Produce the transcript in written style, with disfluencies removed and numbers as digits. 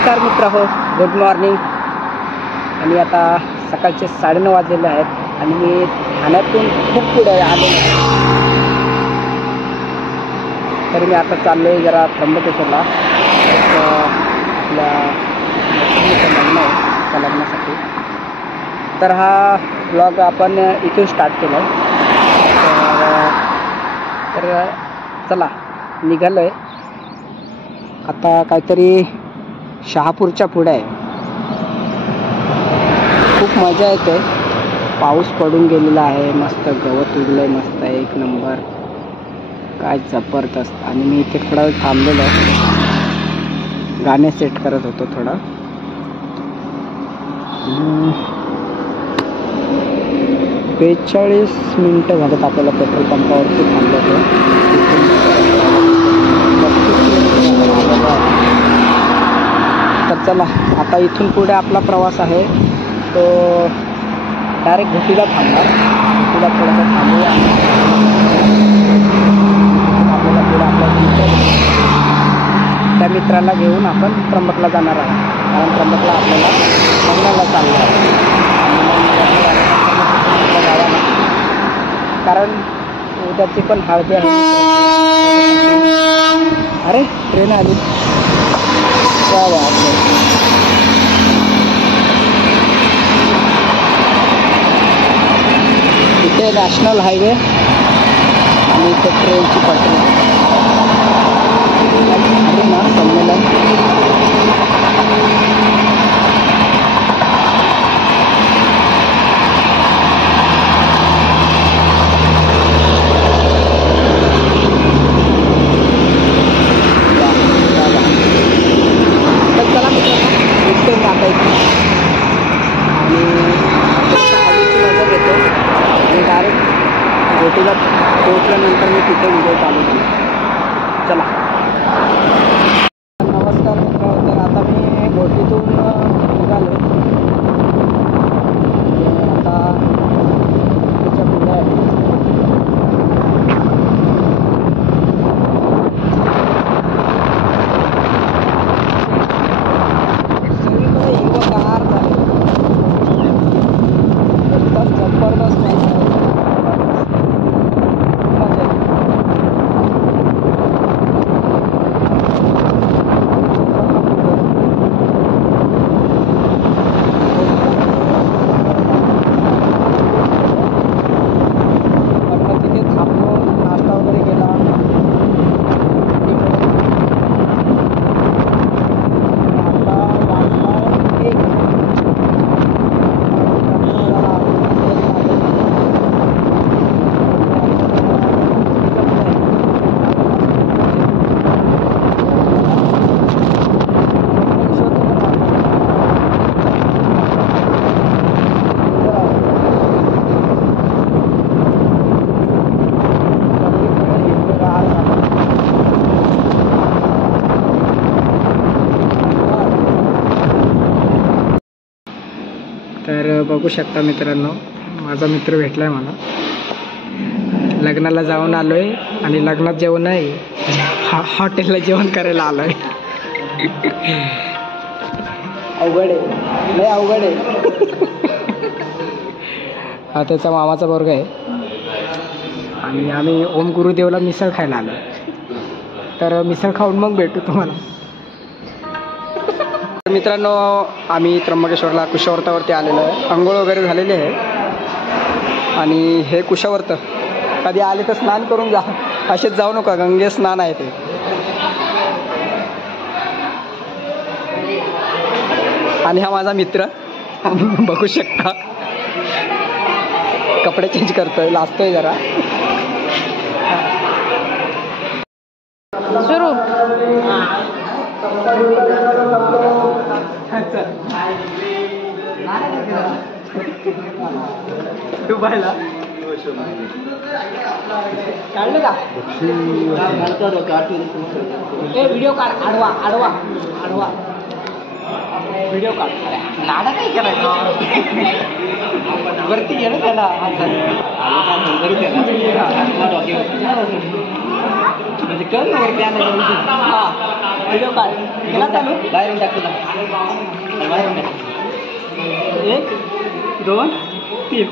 नमस्कार मित्र हो, गुड मॉर्निंग. आणि आता सकाळचे 9:30 वाजलेले आहेत आणि मी ठाण्यातून खूप पुढे आलो. तर मी आता चाललो आहे जरा त्र्यंबकेश्वरला. आपल्या लग्न आहे त्या लग्नासाठी. तर हा ब्लॉग आपण इथून स्टार्ट केला आहे. तर चला निघालो आहे आता. काहीतरी शहापूरच्या पुढे आहे. खूप मजा येते. पाऊस पडून गेलेला आहे, मस्त गवत उगलं आहे, मस्त आहे, एक नंबर, काय जबरदस्त. आणि मी इथे थोडा वेळ थांबलेलो आहे, गाणे सेट करत होतो थोडा. 42 मिनटं झालेत आपल्याला पेट्रोल पंपावरती थांबलो होतो. तर चला आता इथून पुढे आपला प्रवास आहे तो डायरेक्ट घोटीला थांबणार. घोटीला थोडंसं थांबूया. आपल्याला पुढे आपल्या त्या मित्राला घेऊन आपण त्र्यंबकला जाणार आहोत. कारण त्र्यंबकला आपल्याला लग्नाला चाललं आहे. गावाला कारण उद्याची पण हळदी आहे. अरे ट्रेन आली. इथे नॅशनल हायवे आणि इथे ट्रेनची पटरी ना संमेलन. घोटीला पोहोचल्यानंतर मी तिथे व्हिडिओ चालू केला. चला नमस्कार मित्र. तर आता मी घोटीतून निघालो. आता तिच्या पुढे आहे. सगळीकडे हिरवंगार झाले, एकदम जबरदस्त नाही. तर बघू शकता मित्रांनो, माझा मित्र भेटला आहे मला. लग्नाला जाऊन आलो आहे आणि लग्नात जेवण आहे, हॉटेलला जेवण करायला आलो आहे. अवघड आहे, लय अवघड आहे. हा त्याचा मामाचा वर्ग आहे आणि आम्ही ओम गुरुदेवला मिसळ खायला आलो. तर मिसळ खाऊन मग भेटू तुम्हाला. मित्रांनो आम्ही त्र्यंबकेश्वरला कुशावर्तावरती आलेलो आहे. अंघोळ वगैरे झालेले आहे आणि हे कुशावर्त कधी आले तर स्नान करून जा, असेच जाऊ नका, गंगे स्नान आहे ते. आणि हा माझा मित्र बघू शकता, कपडे चेंज करतोय, लाजतोय जरा. सुरू तू पाहिला काढलं का? व्हिडिओ काढ, आडवा आडवा आडवा व्हिडिओ काढ. नाडा काय करायचं वरती घे ना त्याला. म्हणजे कर ना वरती. व्हिडिओ काढ केला चालू बाहेरून टाक तुला बाहेरून टाक 1 2 3